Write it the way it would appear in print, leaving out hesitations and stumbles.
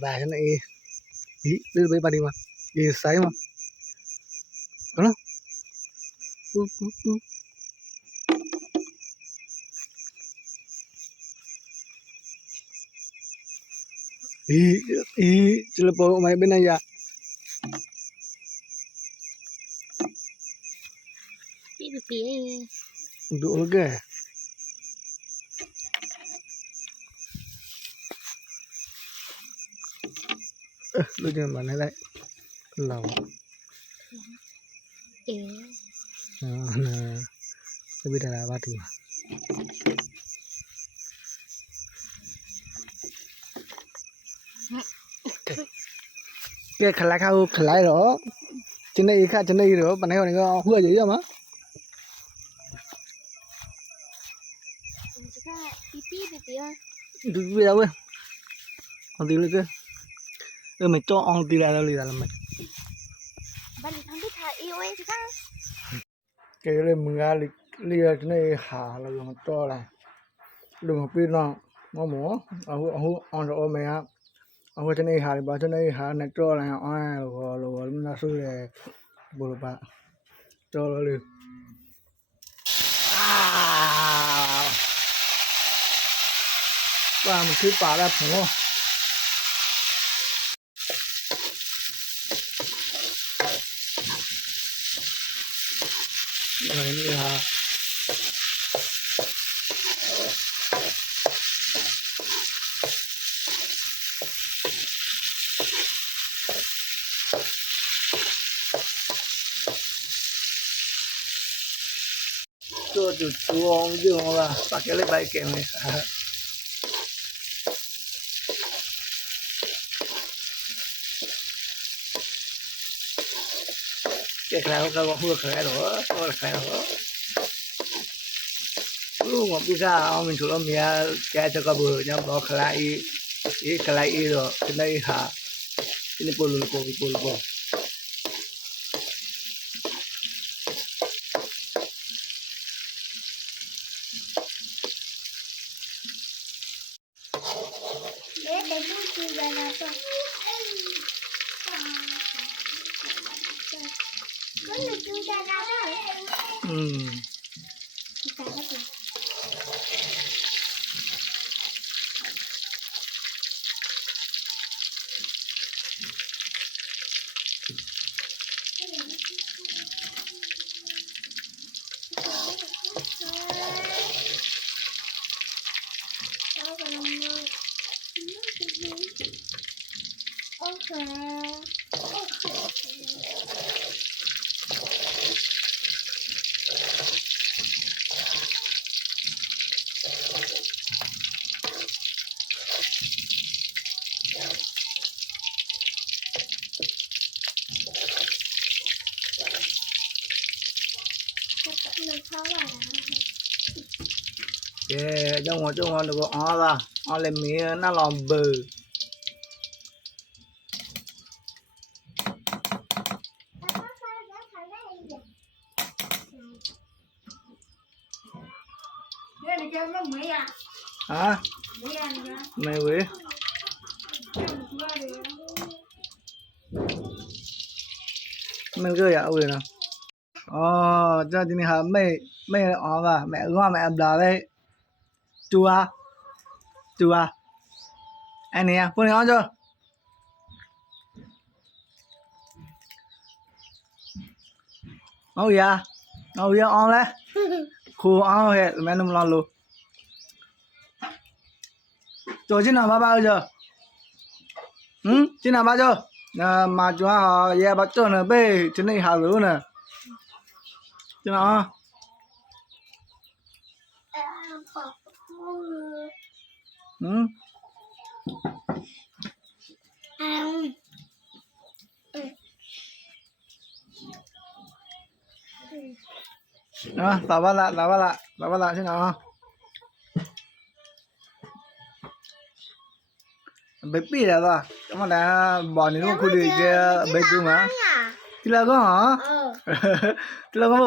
bà cho này đi với bà đi mà đi say mà đúng không chỉ là bộ mày bên này à đủ cái bây giờ mà này đây lẩu bây giờ là ba thì cái khá khao khá lại đó trên đây khác trên đây rồi bạn này có hứa gì không á đi đâu vậy còn đi lên kia mày cho on đi ra đâu đi ra làm mày bạn đi thằng biết thà yêu ấy thì sao cái lên mình ra lia cái này hà là dùng cho là đừng pin nó mỏ on rồi mày á ông cái này hà thì bảo cái này hà này cho là rồi nó xui là bồ bà cho nó đi và mình cứ phá ra thằng này nữa ha cho tụi chuông dương là bắt cái lấy bài kèm này cái này không có hứa cái đó tôi là cái đó mà bây giờ mình thua mía cái cho các bữa nhá bỏ cái lại rồi cái này hả cái này bolu cái trong ngõ được ó ra ó lên mía nó làm bự hả mày quỷ mình cứ vậy quỷ nào cho chị hả mày ó vào mẹ ngon mẹ đào đây chua anh nè con này ngon chưa ngon gì on đấy khu on hết mẹ nằm lon luôn rồi chứ nào ba giờ chứ nào ba giờ mà chú họ về bắt cho nó bê chứ này hào lúa nè chứ nào tao bắt lại thế nào baby là sao cái mà đã bỏ những khu đi kia baby mà thì là có hả thì là có